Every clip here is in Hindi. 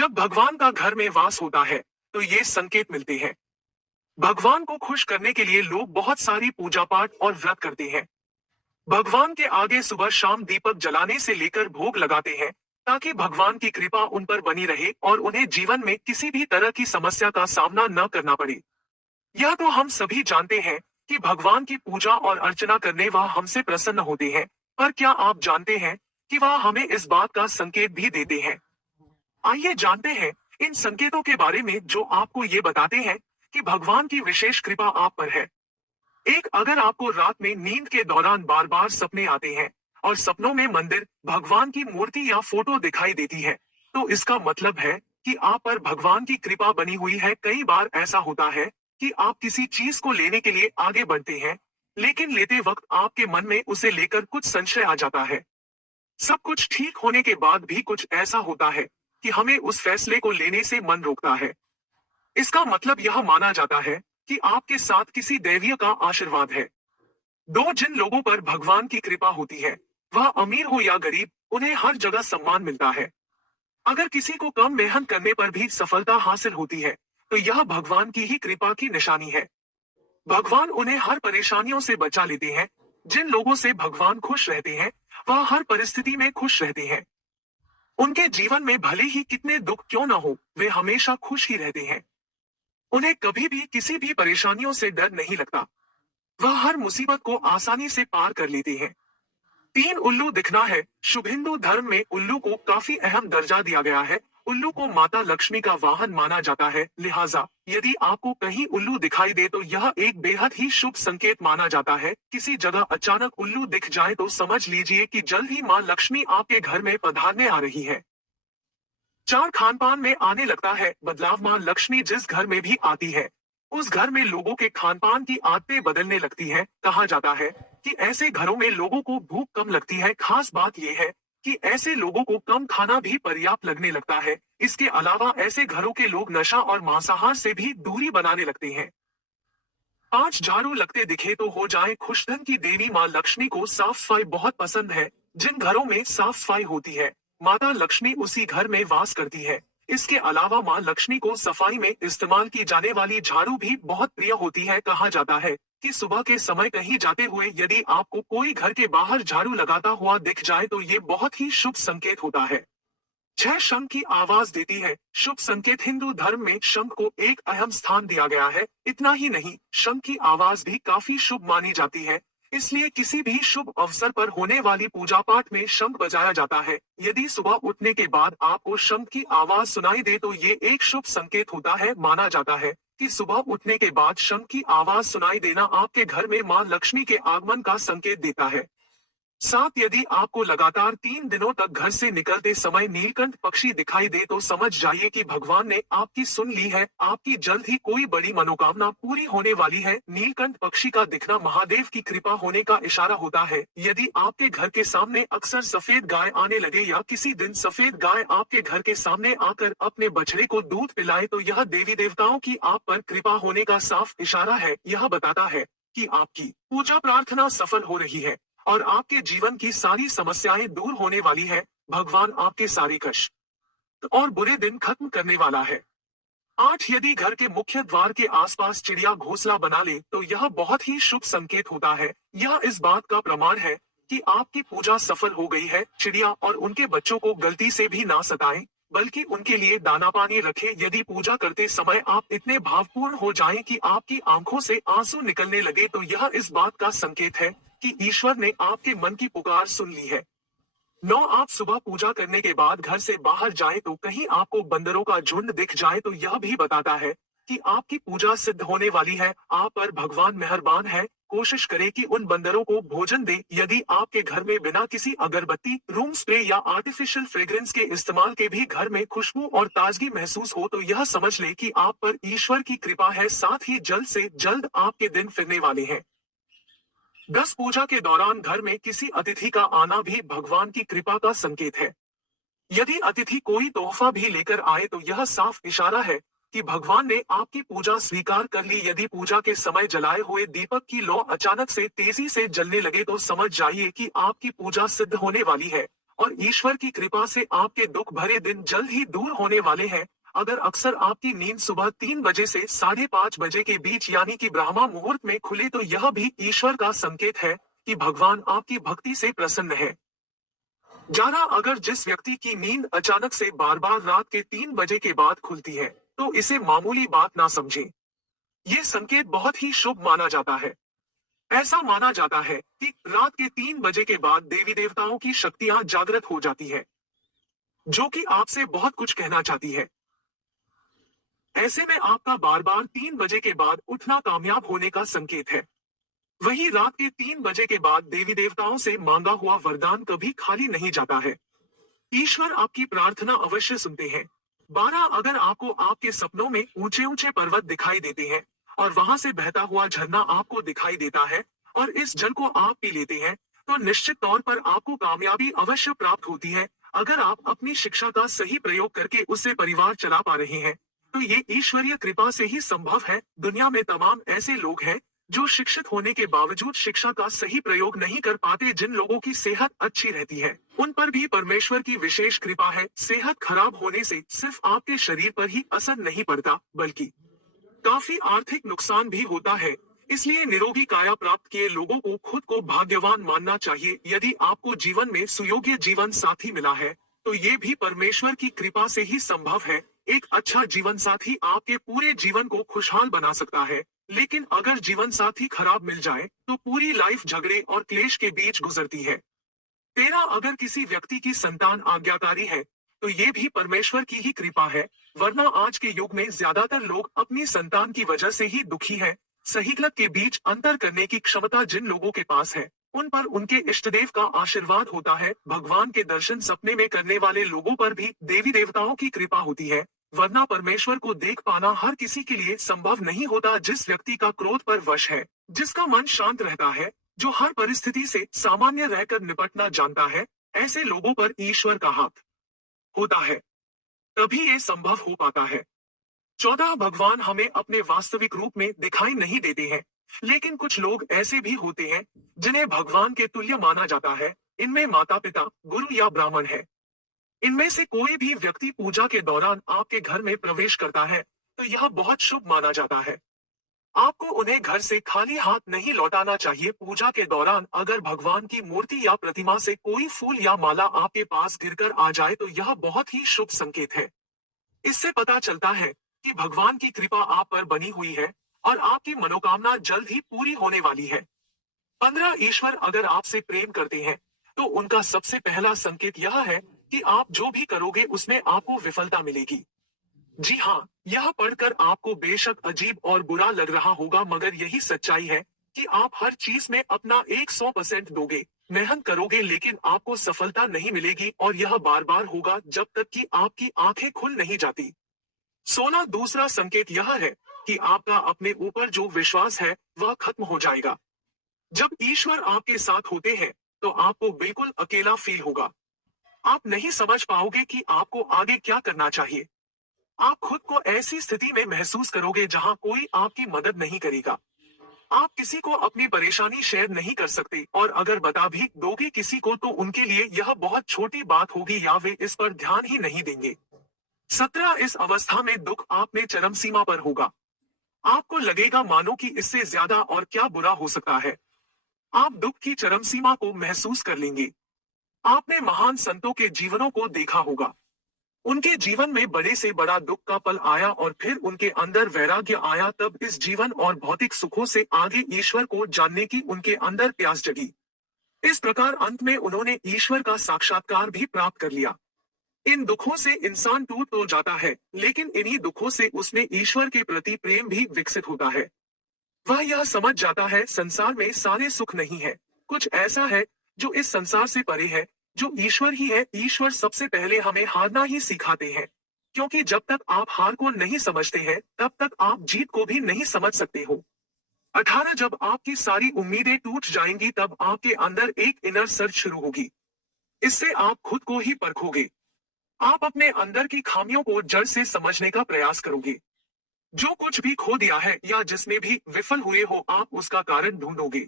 जब भगवान का घर में वास होता है, तो ये संकेत मिलते हैं। भगवान को खुश करने के लिए लोग बहुत सारी पूजा पाठ और व्रत करते हैं। भगवान के आगे सुबह शाम दीपक जलाने से लेकर भोग लगाते हैं, ताकि भगवान की कृपा उन पर बनी रहे और उन्हें जीवन में किसी भी तरह की समस्या का सामना न करना पड़े। यह तो हम सभी जानते हैं कि भगवान की पूजा और अर्चना करने वह हमसे प्रसन्न होते हैं। पर क्या आप जानते हैं कि वह हमें इस बात का संकेत भी देते हैं? आइए जानते हैं इन संकेतों के बारे में जो आपको ये बताते हैं कि भगवान की विशेष कृपा आप पर है। एक, अगर आपको रात में नींद के दौरान बार बार सपने आते हैं और सपनों में मंदिर, भगवान की मूर्ति या फोटो दिखाई देती है, तो इसका मतलब है कि आप पर भगवान की कृपा बनी हुई है। कई बार ऐसा होता है कि आप किसी चीज को लेने के लिए आगे बढ़ते हैं, लेकिन लेते वक्त आपके मन में उसे लेकर कुछ संशय आ जाता है। सब कुछ ठीक होने के बाद भी कुछ ऐसा होता है कि हमें उस फैसले को लेने से मन रोकता है। इसका मतलब यह माना जाता है कि आपके साथ किसी दैवीय का आशीर्वाद है। दो, जिन लोगों पर भगवान की कृपा होती है, वह अमीर हो या गरीब, उन्हें हर जगह सम्मान मिलता है। अगर किसी को कम मेहनत करने पर भी सफलता हासिल होती है, तो यह भगवान की ही कृपा की निशानी है। भगवान उन्हें हर परेशानियों से बचा लेते हैं। जिन लोगों से भगवान खुश रहते हैं, वह हर परिस्थिति में खुश रहते हैं। उनके जीवन में भले ही कितने दुख क्यों न हो, वे हमेशा खुश ही रहते हैं। उन्हें कभी भी किसी भी परेशानियों से डर नहीं लगता। वह हर मुसीबत को आसानी से पार कर लेते हैं। तीन, उल्लू दिखना है। शुभ हिंदू धर्म में उल्लू को काफी अहम दर्जा दिया गया है। उल्लू को माता लक्ष्मी का वाहन माना जाता है, लिहाजा यदि आपको कहीं उल्लू दिखाई दे तो यह एक बेहद ही शुभ संकेत माना जाता है। किसी जगह अचानक उल्लू दिख जाए तो समझ लीजिए कि जल्द ही मां लक्ष्मी आपके घर में पधारने आ रही है। चार, खान पान में आने लगता है बदलाव। मां लक्ष्मी जिस घर में भी आती है, उस घर में लोगों के खान पान की आदतें बदलने लगती हैं। कहा जाता है कि ऐसे घरों में लोगों को भूख कम लगती है। खास बात यह है कि ऐसे लोगों को कम खाना भी पर्याप्त लगने लगता है। इसके अलावा ऐसे घरों के लोग नशा और मांसाहार से भी दूरी बनाने लगते हैं। पांच, झाड़ू लगते दिखे तो हो जाए खुश। धन की देवी मां लक्ष्मी को साफ सफाई बहुत पसंद है। जिन घरों में साफ सफाई होती है, माता लक्ष्मी उसी घर में वास करती है। इसके अलावा मां लक्ष्मी को सफाई में इस्तेमाल की जाने वाली झाड़ू भी बहुत प्रिय होती है। कहा जाता है कि सुबह के समय कहीं जाते हुए यदि आपको कोई घर के बाहर झाड़ू लगाता हुआ दिख जाए तो ये बहुत ही शुभ संकेत होता है। छह, शंख की आवाज देती है। शुभ संकेत। हिंदू धर्म में शंख को एक अहम स्थान दिया गया है। इतना ही नहीं, शंख की आवाज भी काफी शुभ मानी जाती है। इसलिए किसी भी शुभ अवसर पर होने वाली पूजा पाठ में शंख बजाया जाता है। यदि सुबह उठने के बाद आपको शंख की आवाज सुनाई दे तो ये एक शुभ संकेत होता है। माना जाता है कि सुबह उठने के बाद शंख की आवाज सुनाई देना आपके घर में मां लक्ष्मी के आगमन का संकेत देता है। साथ, यदि आपको लगातार 3 दिनों तक घर से निकलते समय नीलकंठ पक्षी दिखाई दे तो समझ जाइए कि भगवान ने आपकी सुन ली है। आपकी जल्द ही कोई बड़ी मनोकामना पूरी होने वाली है। नीलकंठ पक्षी का दिखना महादेव की कृपा होने का इशारा होता है। यदि आपके घर के सामने अक्सर सफेद गाय आने लगे या किसी दिन सफेद गाय आपके घर के सामने आकर अपने बछड़े को दूध पिलाए तो यह देवी देवताओं की आप पर कृपा होने का साफ इशारा है। यह बताता है कि आपकी पूजा प्रार्थना सफल हो रही है और आपके जीवन की सारी समस्याएं दूर होने वाली है। भगवान आपके सारे कष्ट और बुरे दिन खत्म करने वाला है। आठ, यदि घर के मुख्य द्वार के आसपास चिड़िया घोंसला बना ले तो यह बहुत ही शुभ संकेत होता है। यह इस बात का प्रमाण है कि आपकी पूजा सफल हो गई है। चिड़िया और उनके बच्चों को गलती से भी ना सताएं, बल्कि उनके लिए दाना पानी रखें। यदि पूजा करते समय आप इतने भावपूर्ण हो जाएं कि आपकी आंखों से आंसू निकलने लगे तो यह इस बात का संकेत है कि ईश्वर ने आपके मन की पुकार सुन ली है। 9, आप सुबह पूजा करने के बाद घर से बाहर जाए तो कहीं आपको बंदरों का झुंड दिख जाए तो यह भी बताता है कि आपकी पूजा सिद्ध होने वाली है। आप पर भगवान मेहरबान है। कोशिश करें कि उन बंदरों को भोजन दे। यदि आपके घर में बिना किसी अगरबत्ती, रूम स्प्रे या आर्टिफिशियल फ्रेग्रेंस के इस्तेमाल के भी घर में खुशबू और ताजगी महसूस हो तो यह समझ ले कि आप पर ईश्वर की कृपा है। साथ ही जल्द से जल्द आपके दिन फिरने वाले हैं। 10, पूजा के दौरान घर में किसी अतिथि का आना भी भगवान की कृपा का संकेत है। यदि अतिथि कोई तोहफा भी लेकर आए तो यह साफ इशारा है कि भगवान ने आपकी पूजा स्वीकार कर ली। यदि पूजा के समय जलाए हुए दीपक की लौ अचानक से तेजी से जलने लगे तो समझ जाइए कि आपकी पूजा सिद्ध होने वाली है और ईश्वर की कृपा से आपके दुख भरे दिन जल्द ही दूर होने वाले हैं। अगर अक्सर आपकी नींद सुबह 3 बजे से 5:30 बजे के बीच यानी कि ब्रह्मा मुहूर्त में खुले तो यह भी ईश्वर का संकेत है कि भगवान आपकी भक्ति से प्रसन्न है। 11 अगर जिस व्यक्ति की नींद अचानक से बार बार रात के 3 बजे के बाद खुलती है तो इसे मामूली बात ना समझें। ये संकेत बहुत ही शुभ माना जाता है। ऐसा माना जाता है कि रात के 3 बजे के बाद देवी देवताओं की शक्तियां जागृत हो जाती है, जो कि आपसे बहुत कुछ कहना चाहती है। ऐसे में आपका बार बार 3 बजे के बाद उठना कामयाब होने का संकेत है। वही रात के 3 बजे के बाद देवी देवताओं से मांगा हुआ वरदान कभी खाली नहीं जाता है। ईश्वर आपकी प्रार्थना अवश्य सुनते हैं। 12 अगर आपको आपके सपनों में ऊंचे ऊंचे पर्वत दिखाई देते हैं और वहां से बहता हुआ झरना आपको दिखाई देता है और इस जल को आप पी लेते हैं तो निश्चित तौर पर आपको कामयाबी अवश्य प्राप्त होती है। अगर आप अपनी शिक्षा का सही प्रयोग करके उससे परिवार चला पा रहे हैं तो ये ईश्वरीय कृपा से ही संभव है। दुनिया में तमाम ऐसे लोग हैं जो शिक्षित होने के बावजूद शिक्षा का सही प्रयोग नहीं कर पाते। जिन लोगों की सेहत अच्छी रहती है उन पर भी परमेश्वर की विशेष कृपा है। सेहत खराब होने से सिर्फ आपके शरीर पर ही असर नहीं पड़ता बल्कि काफी आर्थिक नुकसान भी होता है। इसलिए निरोगी काया प्राप्त किए लोगों को खुद को भाग्यवान मानना चाहिए। यदि आपको जीवन में सुयोग्य जीवन साथी मिला है तो ये भी परमेश्वर की कृपा से ही संभव है। एक अच्छा जीवन साथी आपके पूरे जीवन को खुशहाल बना सकता है, लेकिन अगर जीवन साथी खराब मिल जाए तो पूरी लाइफ झगड़े और क्लेश के बीच गुजरती है। 13 अगर किसी व्यक्ति की संतान आज्ञाकारी है तो ये भी परमेश्वर की ही कृपा है, वरना आज के युग में ज्यादातर लोग अपनी संतान की वजह से ही दुखी हैं। सही गलत के बीच अंतर करने की क्षमता जिन लोगों के पास है उन पर उनके इष्टदेव का आशीर्वाद होता है। भगवान के दर्शन सपने में करने वाले लोगों पर भी देवी देवताओं की कृपा होती है, वरना परमेश्वर को देख पाना हर किसी के लिए संभव नहीं होता। जिस व्यक्ति का क्रोध पर वश है, जिसका मन शांत रहता है, जो हर परिस्थिति से सामान्य रहकर निपटना जानता है, ऐसे लोगों पर ईश्वर का हाथ होता है, तभी ये संभव हो पाता है। 14 भगवान हमें अपने वास्तविक रूप में दिखाई नहीं देते हैं, लेकिन कुछ लोग ऐसे भी होते हैं जिन्हें भगवान के तुल्य माना जाता है। इनमें माता पिता, गुरु या ब्राह्मण है। इनमें से कोई भी व्यक्ति पूजा के दौरान आपके घर में प्रवेश करता है तो यह बहुत शुभ माना जाता है। आपको उन्हें घर से खाली हाथ नहीं लौटाना चाहिए। पूजा के दौरान अगर भगवान की मूर्ति या प्रतिमा से कोई फूल या माला आपके पास गिरकर आ जाए तो यह बहुत ही शुभ संकेत है। इससे पता चलता है कि भगवान की कृपा आप पर बनी हुई है और आपकी मनोकामना जल्द ही पूरी होने वाली है। 15 ईश्वर अगर आपसे प्रेम करते हैं तो उनका सबसे पहला संकेत यह है कि आप जो भी करोगे उसमें आपको विफलता मिलेगी। जी हाँ, यह पढ़कर आपको बेशक अजीब और बुरा लग रहा होगा, मगर यही सच्चाई है कि आप हर चीज में अपना 100% दोगे, मेहनत करोगे, लेकिन आपको सफलता नहीं मिलेगी और यह बार बार होगा जब तक कि आपकी आंखें खुल नहीं जाती। 16 दूसरा संकेत यह है कि आपका अपने ऊपर जो विश्वास है वह खत्म हो जाएगा। जब ईश्वर आपके साथ होते हैं तो आपको बिल्कुल अकेला फील होगा। आप नहीं समझ पाओगे कि आपको आगे क्या करना चाहिए। आप खुद को ऐसी स्थिति में महसूस करोगे जहां कोई आपकी मदद नहीं करेगा। आप किसी को अपनी परेशानी शेयर नहीं कर सकते और अगर बता भी दोगे किसी को तो उनके लिए यह बहुत छोटी बात होगी या वे इस पर ध्यान ही नहीं देंगे। 17 इस अवस्था में दुख आप में चरम सीमा पर होगा। आपको लगेगा मानो कि इससे ज्यादा और क्या बुरा हो सकता है। आप दुख की चरम सीमा को महसूस कर लेंगे। आपने महान संतों के जीवनों को देखा होगा। उनके जीवन में बड़े से बड़ा दुख का पल आया और फिर उनके अंदर वैराग्य आया। तब इस जीवन और भौतिक सुखों से आगे ईश्वर को जानने की उनके अंदर प्यास जगी। इस प्रकार अंत में उन्होंने ईश्वर का साक्षात्कार भी प्राप्त कर लिया। इन दुखों से इंसान टूट तो जाता है, लेकिन इन्हीं दुखों से उसमें ईश्वर के प्रति प्रेम भी विकसित होता है। वह यह समझ जाता है संसार में सारे सुख नहीं है, कुछ ऐसा है जो इस संसार से परे है, जो ईश्वर ही है। ईश्वर सबसे पहले हमें हारना ही सिखाते हैं, क्योंकि जब तक आप हार को नहीं समझते हैं तब तक आप जीत को भी नहीं समझ सकते हो। 18 जब आपकी सारी उम्मीदें टूट जाएंगी तब आपके अंदर एक इनर सर्च शुरू होगी। इससे आप खुद को ही परखोगे। आप अपने अंदर की खामियों को जड़ से समझने का प्रयास करोगे। जो कुछ भी खो दिया है या जिसमें भी विफल हुए हो आप उसका कारण ढूंढोगे।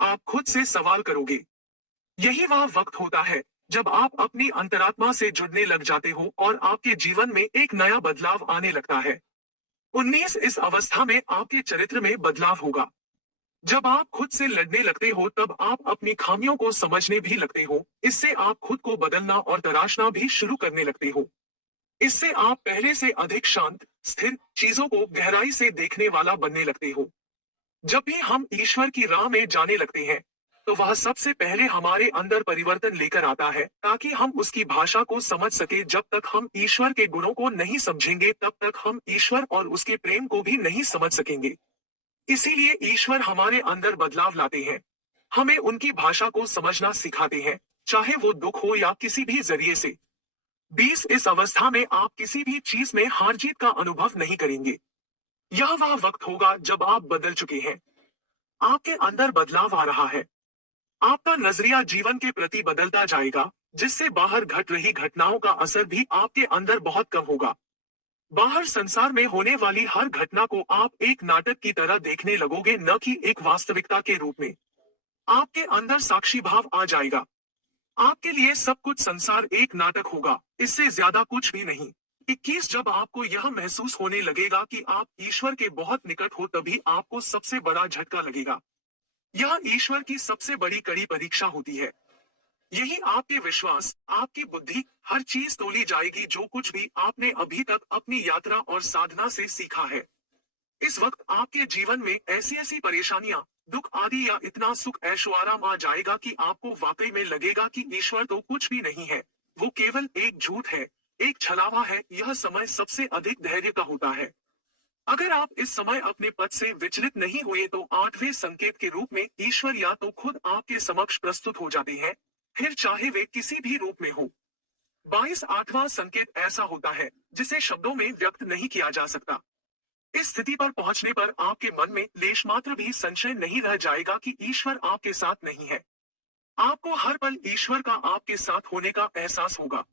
आप खुद से सवाल करोगे। यही वह वक्त होता है जब आप अपनी अंतरात्मा से जुड़ने लग जाते हो और आपके जीवन में एक नया बदलाव आने लगता है। 19 इस अवस्था में आपके चरित्र में बदलाव होगा। जब आप खुद से लड़ने लगते हो तब आप अपनी खामियों को समझने भी लगते हो। इससे आप खुद को बदलना और तराशना भी शुरू करने लगते हो। इससे आप पहले से अधिक शांत, स्थिर, चीजों को गहराई से देखने वाला बनने लगते हो। जब भी हम ईश्वर की राह में जाने लगते हैं, तो वह सबसे पहले हमारे अंदर परिवर्तन लेकर आता है ताकि हम उसकी भाषा को समझ सके। जब तक हम ईश्वर के गुणों को नहीं समझेंगे तब तक हम ईश्वर और उसके प्रेम को भी नहीं समझ सकेंगे। इसीलिए ईश्वर हमारे अंदर बदलाव लाते हैं, हमें उनकी भाषा को समझना सिखाते हैं, चाहे वो दुख हो या किसी भी जरिए से। 20 इस अवस्था में आप किसी भी चीज में हार जीत का अनुभव नहीं करेंगे। यह वह वक्त होगा जब आप बदल चुके हैं। आपके अंदर बदलाव आ रहा है। आपका नजरिया जीवन के प्रति बदलता जाएगा, जिससे बाहर घट रही घटनाओं का असर भी आपके अंदर बहुत कम होगा। बाहर संसार में होने वाली हर घटना को आप एक नाटक की तरह देखने लगोगे, न कि एक वास्तविकता के रूप में। आपके अंदर साक्षी भाव आ जाएगा। आपके लिए सब कुछ संसार एक नाटक होगा, इससे ज्यादा कुछ भी नहीं। 21 जब आपको यह महसूस होने लगेगा कि आप ईश्वर के बहुत निकट हो, तभी आपको सबसे बड़ा झटका लगेगा। यह ईश्वर की सबसे बड़ी कड़ी परीक्षा होती है। यही आपके विश्वास, आपकी बुद्धि, हर चीज तोली जाएगी जो कुछ भी आपने अभी तक अपनी यात्रा और साधना से सीखा है। इस वक्त आपके जीवन में ऐसी ऐसी परेशानियां, दुख आदि या इतना सुख ऐशो आराम आ जाएगा कि आपको वाकई में लगेगा कि ईश्वर तो कुछ भी नहीं है, वो केवल एक झूठ है, एक छलावा है। यह समय सबसे अधिक धैर्य का होता है। अगर आप इस समय अपने पद से विचलित नहीं हुए तो 8वें संकेत के रूप में ईश्वर या तो खुद आपके समक्ष प्रस्तुत हो जाते हैं, फिर चाहे वे किसी भी रूप में हो। 22 8वां संकेत ऐसा होता है जिसे शब्दों में व्यक्त नहीं किया जा सकता। इस स्थिति पर पहुंचने पर आपके मन में लेश मात्र भी संशय नहीं रह जाएगा कि ईश्वर आपके साथ नहीं है। आपको हर पल ईश्वर का आपके साथ होने का एहसास होगा।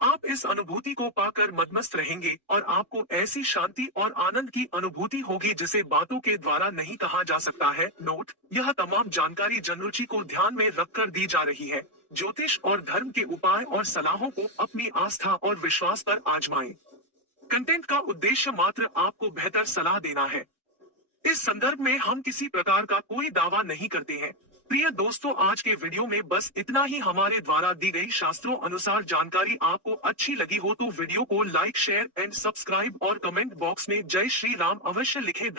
आप इस अनुभूति को पाकर मदमस्त रहेंगे और आपको ऐसी शांति और आनंद की अनुभूति होगी जिसे बातों के द्वारा नहीं कहा जा सकता है। नोट: यह तमाम जानकारी जनरुचि को ध्यान में रखकर दी जा रही है। ज्योतिष और धर्म के उपाय और सलाहों को अपनी आस्था और विश्वास पर आजमाएं। कंटेंट का उद्देश्य मात्र आपको बेहतर सलाह देना है। इस संदर्भ में हम किसी प्रकार का कोई दावा नहीं करते हैं। प्रिय दोस्तों, आज के वीडियो में बस इतना ही। हमारे द्वारा दी गई शास्त्रों अनुसार जानकारी आपको अच्छी लगी हो तो वीडियो को लाइक, शेयर एंड सब्सक्राइब और कमेंट बॉक्स में जय श्री राम अवश्य लिखें।